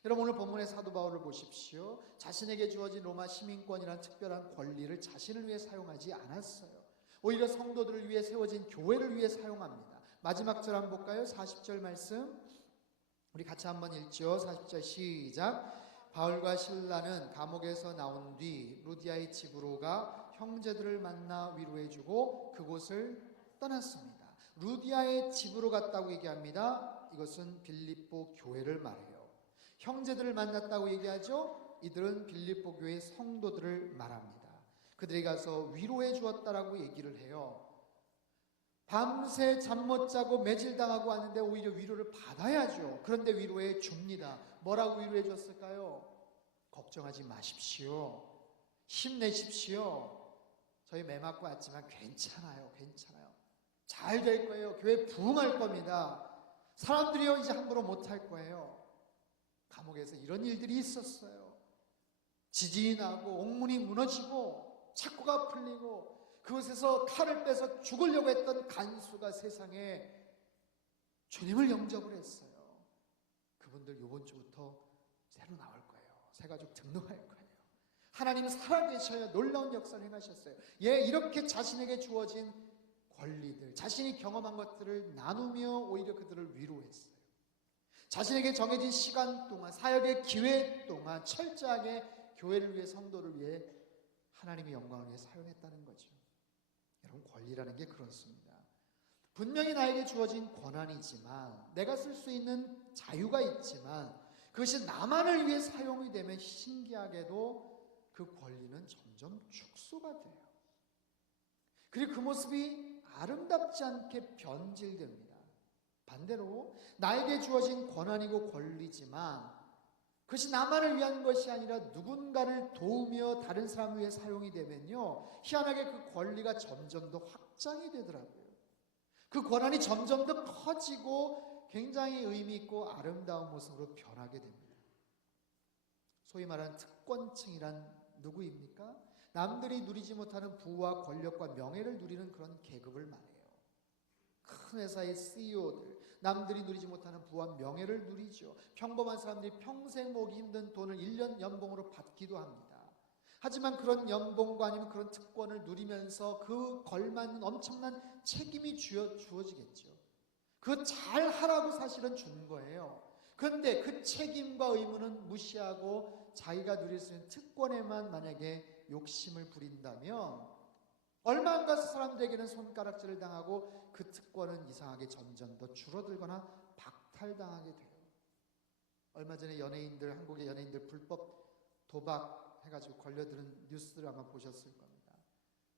여러분 오늘 본문의 사도 바울을 보십시오. 자신에게 주어진 로마 시민권이라는 특별한 권리를 자신을 위해 사용하지 않았어요. 오히려 성도들을 위해 세워진 교회를 위해 사용합니다. 마지막 절 한번 볼까요? 40절 말씀 우리 같이 한번 읽죠. 40절 시작. 바울과 실라는 감옥에서 나온 뒤 루디아의 집으로 가 형제들을 만나 위로해주고 그곳을 떠났습니다. 루디아의 집으로 갔다고 얘기합니다. 이것은 빌립보 교회를 말해요. 형제들을 만났다고 얘기하죠. 이들은 빌립보 교회 성도들을 말합니다. 그들이 가서 위로해 주었다라고 얘기를 해요. 밤새 잠 못 자고 매질당하고 왔는데 오히려 위로를 받아야죠. 그런데 위로해 줍니다. 뭐라고 위로해 줬을까요? 걱정하지 마십시오. 힘내십시오. 저희 매 맞고 왔지만 괜찮아요. 괜찮아요. 잘 될 거예요. 교회 부흥할 겁니다. 사람들이요 이제 함부로 못할 거예요. 감옥에서 이런 일들이 있었어요. 지진이 나고 옥문이 무너지고 착고가 풀리고 그곳에서 칼을 빼서 죽으려고 했던 간수가 세상에 주님을 영접을 했어요. 그분들 이번 주부터 새로 나올 거예요. 새가족 등록할 거예요. 하나님 살아계셔야 놀라운 역사를 행하셨어요. 예, 이렇게 자신에게 주어진 권리들, 자신이 경험한 것들을 나누며 오히려 그들을 위로했어요. 자신에게 정해진 시간 동안, 사역의 기회 동안 철저하게 교회를 위해, 성도를 위해, 하나님의 영광을 위해 사용했다는 거죠. 여러분, 권리라는 게 그렇습니다. 분명히 나에게 주어진 권한이지만, 내가 쓸 수 있는 자유가 있지만, 그것이 나만을 위해 사용이 되면 신기하게도 그 권리는 점점 축소가 돼요. 그리고 그 모습이 아름답지 않게 변질됩니다. 반대로 나에게 주어진 권한이고 권리지만 그것이 나만을 위한 것이 아니라 누군가를 도우며 다른 사람을 위해 사용이 되면요, 희한하게 그 권리가 점점 더 확장이 되더라고요. 그 권한이 점점 더 커지고 굉장히 의미 있고 아름다운 모습으로 변하게 됩니다. 소위 말하는 특권층이란 누구입니까? 남들이 누리지 못하는 부와 권력과 명예를 누리는 그런 계급을 말해요. 큰 회사의 CEO들, 남들이 누리지 못하는 부와 명예를 누리죠. 평범한 사람들이 평생 모으기 힘든 돈을 1년 연봉으로 받기도 합니다. 하지만 그런 연봉과 아니면 그런 특권을 누리면서 그 걸맞는 엄청난 책임이 주어지겠죠. 그거 잘 하라고 사실은 준 거예요. 그런데 그 책임과 의무는 무시하고 자기가 누릴 수 있는 특권에만 만약에 욕심을 부린다면 얼마 안 가서 사람들에게는 손가락질을 당하고 그 특권은 이상하게 점점 더 줄어들거나 박탈당하게 돼요. 얼마 전에 연예인들, 한국의 연예인들 불법 도박 해가지고 걸려드는 뉴스를 아마 보셨을 겁니다.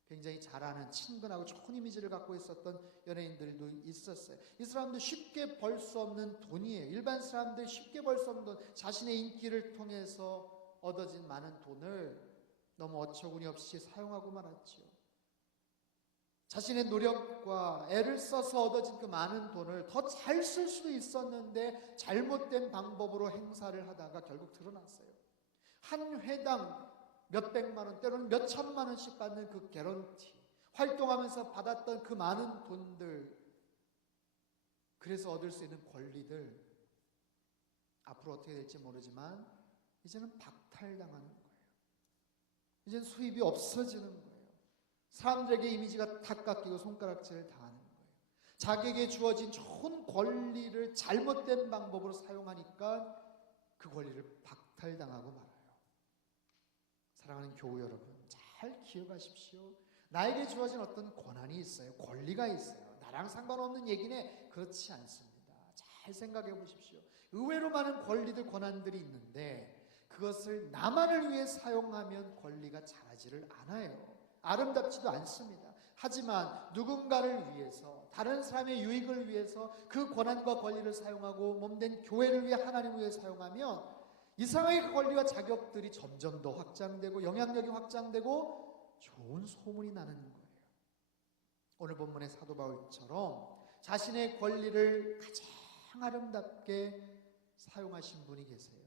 굉장히 잘하는 친근하고 좋은 이미지를 갖고 있었던 연예인들도 있었어요. 이 사람들 쉽게 벌 수 없는 돈이에요. 일반 사람들 쉽게 벌 수 없는 돈, 자신의 인기를 통해서 얻어진 많은 돈을 너무 어처구니 없이 사용하고 말았죠. 자신의 노력과 애를 써서 얻어진 그 많은 돈을 더 잘 쓸 수도 있었는데 잘못된 방법으로 행사를 하다가 결국 드러났어요. 한 회당 몇백만 원, 때로는 몇천만 원씩 받는 그 개런티, 활동하면서 받았던 그 많은 돈들, 그래서 얻을 수 있는 권리들, 앞으로 어떻게 될지 모르지만 이제는 박탈당하는 거예요. 이제는 수입이 없어지는 거예요. 사람들에게 이미지가 탁 깎이고 손가락질을 당하는 거예요. 자기에게 주어진 좋은 권리를 잘못된 방법으로 사용하니까 그 권리를 박탈당하고 말아요. 사랑하는 교우 여러분, 잘 기억하십시오. 나에게 주어진 어떤 권한이 있어요. 권리가 있어요. 나랑 상관없는 얘기네. 그렇지 않습니다. 잘 생각해 보십시오. 의외로 많은 권리들, 권한들이 있는데 그것을 나만을 위해 사용하면 권리가 자라지를 않아요. 아름답지도 않습니다. 하지만 누군가를 위해서, 다른 사람의 유익을 위해서 그 권한과 권리를 사용하고 몸된 교회를 위해, 하나님을 위해 사용하면 이상하게 그 권리와 자격들이 점점 더 확장되고 영향력이 확장되고 좋은 소문이 나는 거예요. 오늘 본문의 사도 바울처럼 자신의 권리를 가장 아름답게 사용하신 분이 계세요.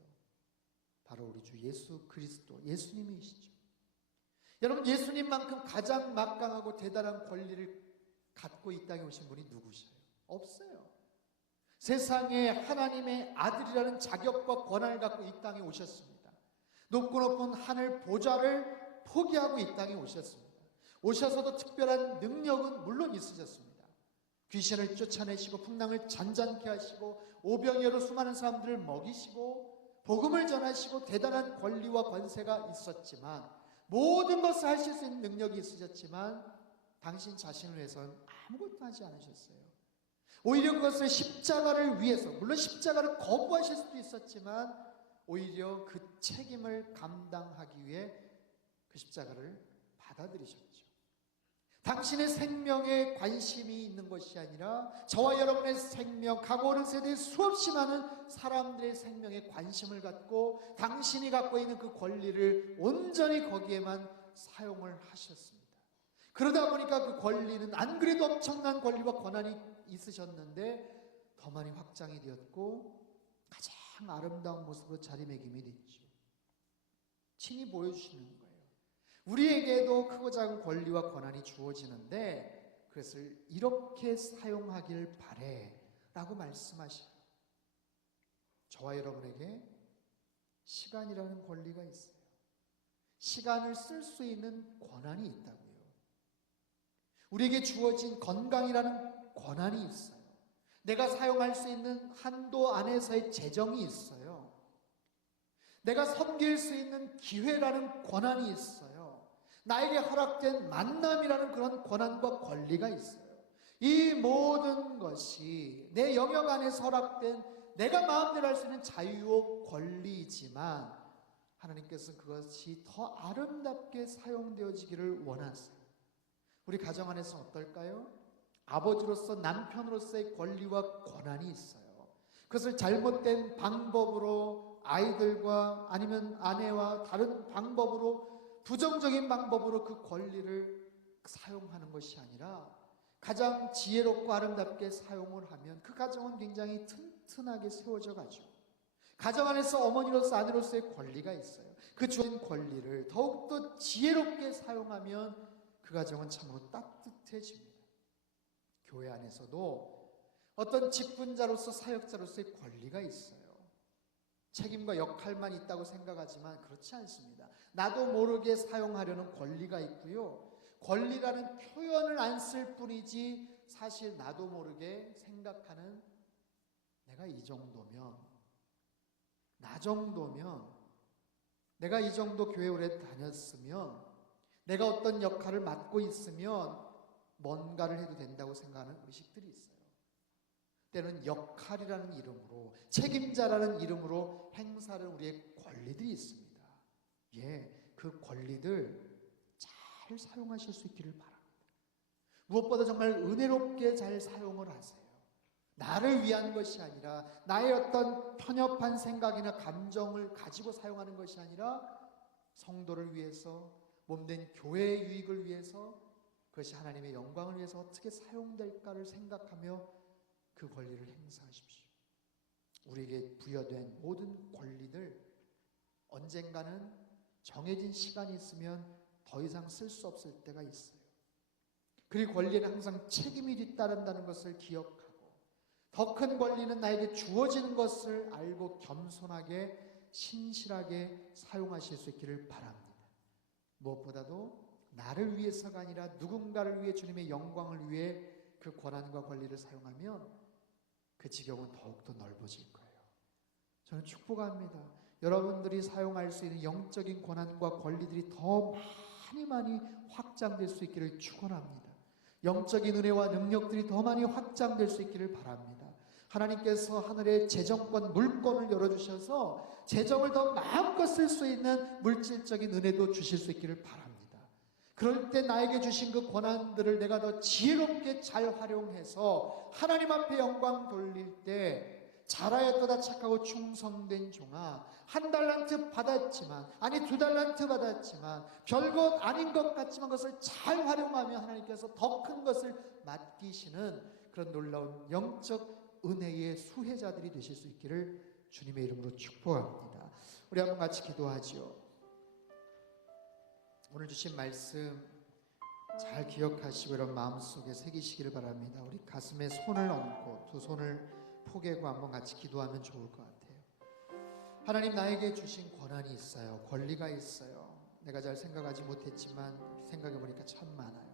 바로 우리 주 예수 그리스도, 예수님이시죠. 여러분, 예수님만큼 가장 막강하고 대단한 권리를 갖고 이 땅에 오신 분이 누구셔요? 없어요. 세상에 하나님의 아들이라는 자격과 권한을 갖고 이 땅에 오셨습니다. 높고 높은 하늘 보좌를 포기하고 이 땅에 오셨습니다. 오셔서도 특별한 능력은 물론 있으셨습니다. 귀신을 쫓아내시고 풍랑을 잔잔케 하시고 오병이어로 수많은 사람들을 먹이시고 복음을 전하시고 대단한 권리와 권세가 있었지만 모든 것을 하실 수 있는 능력이 있으셨지만 당신 자신을 위해서는 아무것도 하지 않으셨어요. 오히려 그것을 십자가를 위해서, 물론 십자가를 거부하실 수도 있었지만 오히려 그 책임을 감당하기 위해 그 십자가를 받아들이셨죠. 당신의 생명에 관심이 있는 것이 아니라 저와 여러분의 생명, 가고 오는 세대의 수없이 많은 사람들의 생명에 관심을 갖고 당신이 갖고 있는 그 권리를 온전히 거기에만 사용을 하셨습니다. 그러다 보니까 그 권리는 안 그래도 엄청난 권리와 권한이 있으셨는데 더 많이 확장이 되었고 가장 아름다운 모습으로 자리매김이 됐죠. 친히 보여주시는 거예요. 우리에게도 크고 작은 권리와 권한이 주어지는데 그것을 이렇게 사용하길 바래 라고 말씀하셔요. 저와 여러분에게 시간이라는 권리가 있어요. 시간을 쓸 수 있는 권한이 있다고요. 우리에게 주어진 건강이라는 권한이 있어요. 내가 사용할 수 있는 한도 안에서의 재정이 있어요. 내가 섬길 수 있는 기회라는 권한이 있어요. 나에게 허락된 만남이라는 그런 권한과 권리가 있어요. 이 모든 것이 내 영역 안에서 허락된 내가 마음대로 할 수 있는 자유와 권리이지만 하나님께서는 그것이 더 아름답게 사용되어지기를 원하세요. 우리 가정 안에서 어떨까요? 아버지로서 남편으로서의 권리와 권한이 있어요. 그것을 잘못된 방법으로 아이들과 아니면 아내와 다른 방법으로 부정적인 방법으로 그 권리를 사용하는 것이 아니라 가장 지혜롭고 아름답게 사용을 하면 그 가정은 굉장히 튼튼하게 세워져 가죠. 가정 안에서 어머니로서 아내로서의 권리가 있어요. 그 주어진 권리를 더욱더 지혜롭게 사용하면 그 가정은 참으로 따뜻해집니다. 교회 안에서도 어떤 직분자로서 사역자로서의 권리가 있어요. 책임과 역할만 있다고 생각하지만 그렇지 않습니다. 나도 모르게 사용하려는 권리가 있고요. 권리라는 표현을 안 쓸 뿐이지 사실 나도 모르게 생각하는 내가 이 정도면, 나 정도면, 내가 이 정도 교회 오래 다녔으면, 내가 어떤 역할을 맡고 있으면 뭔가를 해도 된다고 생각하는 의식들이 있어요. 때는 역할이라는 이름으로, 책임자라는 이름으로 행사를 우리의 권리들이 있습니다. 그 권리들 잘 사용하실 수 있기를 바랍니다. 무엇보다 정말 은혜롭게 잘 사용을 하세요. 나를 위한 것이 아니라 나의 어떤 편협한 생각이나 감정을 가지고 사용하는 것이 아니라 성도를 위해서, 몸된 교회의 유익을 위해서, 그것이 하나님의 영광을 위해서 어떻게 사용될까를 생각하며 그 권리를 행사하십시오. 우리에게 부여된 모든 권리들 언젠가는 정해진 시간이 있으면 더 이상 쓸 수 없을 때가 있어요. 그리고 권리에는 항상 책임이 뒤따른다는 것을 기억하고 더 큰 권리는 나에게 주어지는 것을 알고 겸손하게 신실하게 사용하실 수 있기를 바랍니다. 무엇보다도 나를 위해서가 아니라 누군가를 위해 주님의 영광을 위해 그 권한과 권리를 사용하면 그 지경은 더욱더 넓어질 거예요. 저는 축복합니다. 여러분들이 사용할 수 있는 영적인 권한과 권리들이 더 많이 확장될 수 있기를 축원합니다. 영적인 은혜와 능력들이 더 많이 확장될 수 있기를 바랍니다. 하나님께서 하늘의 재정권, 물권을 열어주셔서 재정을 더 마음껏 쓸 수 있는 물질적인 은혜도 주실 수 있기를 바랍니다. 그럴 때 나에게 주신 그 권한들을 내가 더 지혜롭게 잘 활용해서 하나님 앞에 영광 돌릴 때 잘하였도다 착하고 충성된 종아, 1달란트 받았지만, 아니 2달란트 받았지만 별것 아닌 것 같지만 그것을 잘 활용하며 하나님께서 더 큰 것을 맡기시는 그런 놀라운 영적 은혜의 수혜자들이 되실 수 있기를 주님의 이름으로 축복합니다. 우리 한번 같이 기도하지요. 오늘 주신 말씀 잘 기억하시고 여러분 마음속에 새기시기를 바랍니다. 우리 가슴에 손을 얹고 두 손을 포개고 한번 같이 기도하면 좋을 것 같아요. 하나님, 나에게 주신 권한이 있어요. 권리가 있어요. 내가 잘 생각하지 못했지만 생각해보니까 참 많아요.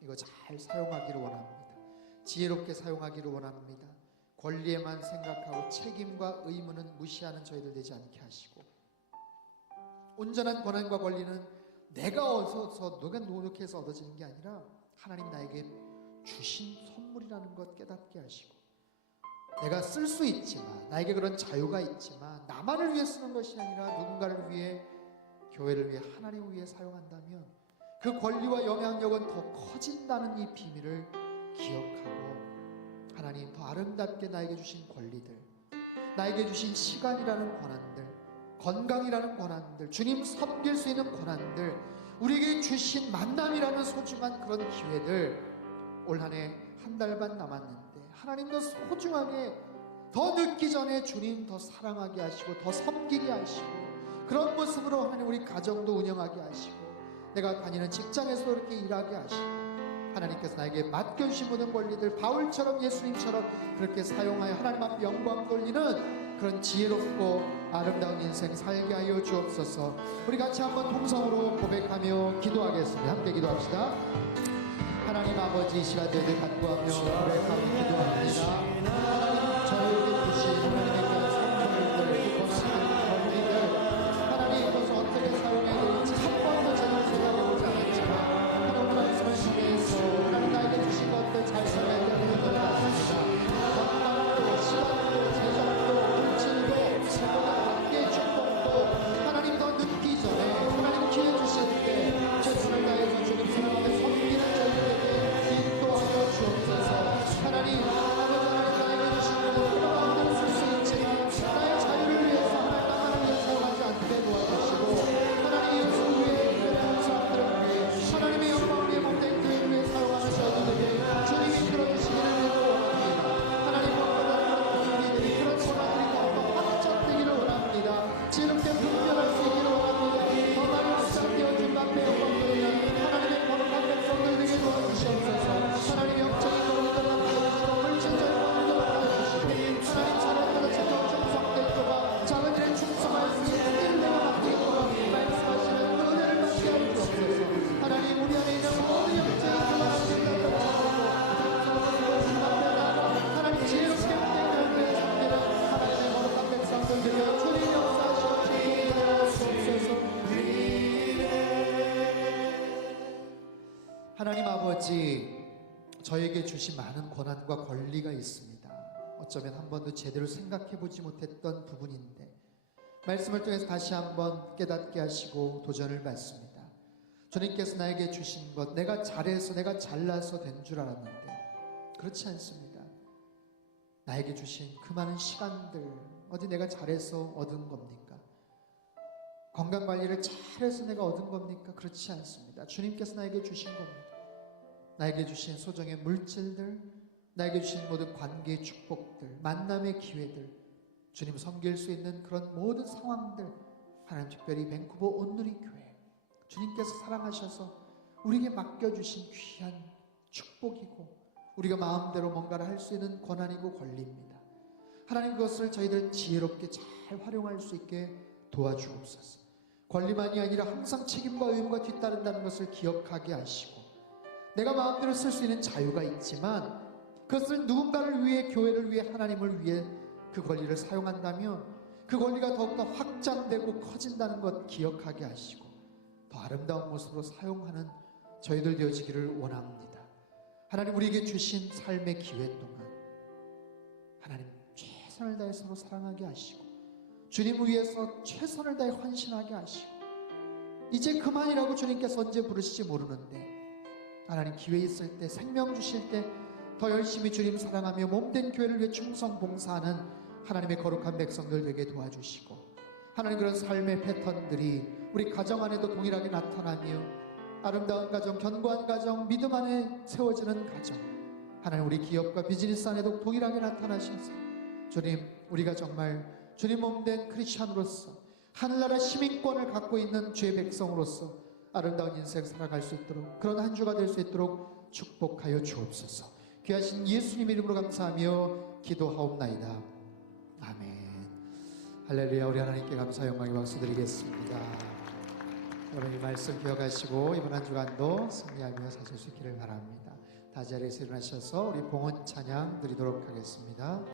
이거 잘 사용하기를 원합니다. 지혜롭게 사용하기를 원합니다. 권리에만 생각하고 책임과 의무는 무시하는 저희들 되지 않게 하시고 온전한 권한과 권리는 내가 얻어서 내가 노력해서 얻어지는 게 아니라 하나님 나에게 주신 선물이라는 것 깨닫게 하시고, 내가 쓸 수 있지만, 나에게 그런 자유가 있지만 나만을 위해 쓰는 것이 아니라 누군가를 위해, 교회를 위해, 하나님을 위해 사용한다면 그 권리와 영향력은 더 커진다는 이 비밀을 기억하고, 하나님 더 아름답게 나에게 주신 권리들, 나에게 주신 시간이라는 권한들, 건강이라는 권한들, 주님 섬길 수 있는 권한들, 우리에게 주신 만남이라는 소중한 그런 기회들, 올 한 해 한 달 반 남았는데 하나님도 소중하게, 더 늦기 전에 주님 더 사랑하게 하시고 더 섬기게 하시고, 그런 모습으로 하나님 우리 가정도 운영하게 하시고, 내가 다니는 직장에서 그렇게 일하게 하시고, 하나님께서 나에게 맡겨주신 모든 권리들 바울처럼, 예수님처럼 그렇게 사용하여 하나님 앞에 영광 돌리는 그런 지혜롭고 아름다운 인생 살게 하여 주옵소서. 우리 같이 한번 동성으로 고백하며 기도하겠습니다. 함께 기도합시다. 하나님 아버지, 이 시간 저희들 간구하며 고백하며 기도합니다. 하나님 저희에게 주신 하나님의 선물들, 권한들, 권리들, 하나님 이것을 어떻게 사용해야 될지 한 번도 제대로 생각해보지 않았지만 하나님 말씀을 통해서 하나님 나에게 주신 것들 잘 살아야 되는 걸 같습니다. 건강도, 시간도, 재정도, 물질도, 보다 함께 축복도 하나님 더 늦기 전에 하나님 기회 주실 때 최선을 다해서 주님 사랑하며 섬기는 저희에게 인도하여 주옵소서. 하나님 아버지, 하나님 나에게 주신 모든 필요한 쓸 수 있지만 나의 자유를 위해서 하나님 나만을 위해 사용하지 않게 도와주시고, 하나님 예수 위에 있는 사람들을 위해, 하나님의 영광을 위해 몸된 교회를 위해 사용하는 저희들에게 주님이 이끌어주시기를 원합니다. 하나님 무엇보다 그런 분들이, 그런 소망들이 더욱더 확장되기를 원합니다. 지혜롭게 분별할 수 있기를 원합니다. 더 많이 확장되어진 앞에 영광 돌리는 하나님의 거룩한 백성들 되게 도와주시옵소서. 하나님의 영적인 권리들 맡겨주시고, 물질적인 권리들 맡겨주시고, 하나님 사랑하는 자녀 충성될 도가 작은 일에 충성할 수 있는 인내와 맡기고 말씀하시는 그 은혜를 받게 하여 주옵소서. 하나님 우리 안에 있는 모든 영적인 권한들을 하나님 지혜롭게 함께 상대는 하나님의 거룩한 백성들 되게 주님 역사하시고 주옵소서. 하나님 아버지, 저에게 주신 많은 권한과 권리가 있습니다. 어쩌면 한 번도 제대로 생각해보지 못했던 부분인데 말씀을 통해서 다시 한번 깨닫게 하시고 도전을 받습니다. 주님께서 나에게 주신 것, 내가 잘해서, 내가 잘나서 된 줄 알았는데 그렇지 않습니다. 나에게 주신 그 많은 시간들, 어디 내가 잘해서 얻은 겁니까? 건강관리를 잘해서 내가 얻은 겁니까? 그렇지 않습니다. 주님께서 나에게 주신 겁니다. 나에게 주신 소정의 물질들, 나에게 주신 모든 관계의 축복들, 만남의 기회들, 주님 섬길 수 있는 그런 모든 상황들, 하나님 특별히 밴쿠버 온누리 교회, 주님께서 사랑하셔서 우리에게 맡겨주신 귀한 축복이고, 우리가 마음대로 뭔가를 할 수 있는 권한이고 권리입니다. 하나님 그것을 저희들 지혜롭게 잘 활용할 수 있게 도와주옵소서. 권리만이 아니라 항상 책임과 의무가 뒤따른다는 것을 기억하게 하시고, 내가 마음대로 쓸 수 있는 자유가 있지만 그것을 누군가를 위해, 교회를 위해, 하나님을 위해 그 권리를 사용한다면 그 권리가 더욱더 확장되고 커진다는 것 기억하게 하시고 더 아름다운 모습으로 사용하는 저희들 되어지기를 원합니다. 하나님 우리에게 주신 삶의 기회 동안 하나님 최선을 다해 서로 사랑하게 하시고 주님을 위해서 최선을 다해 헌신하게 하시고, 이제 그만이라고 주님께서 언제 부르실지 모르는데 하나님 기회 있을 때, 생명 주실 때 더 열심히 주님 사랑하며 몸된 교회를 위해 충성 봉사하는 하나님의 거룩한 백성들 되게 도와주시고, 하나님 그런 삶의 패턴들이 우리 가정 안에도 동일하게 나타나며 아름다운 가정, 견고한 가정, 믿음 안에 세워지는 가정, 하나님 우리 기업과 비즈니스 안에도 동일하게 나타나셔서 주님 우리가 정말 주님 몸된 크리스찬으로서 하늘나라 시민권을 갖고 있는 주의 백성으로서 아름다운 인생 살아갈 수 있도록, 그런 한 주가 될 수 있도록 축복하여 주옵소서. 귀하신 예수님 이름으로 감사하며 기도하옵나이다. 아멘. 할렐루야. 우리 하나님께 감사 영광의 박수 드리겠습니다. 여러분 이 말씀 기억하시고 이번 한 주간도 승리하며 사실 수 있기를 바랍니다. 다 자리에서 일어나셔서 우리 봉헌 찬양 드리도록 하겠습니다.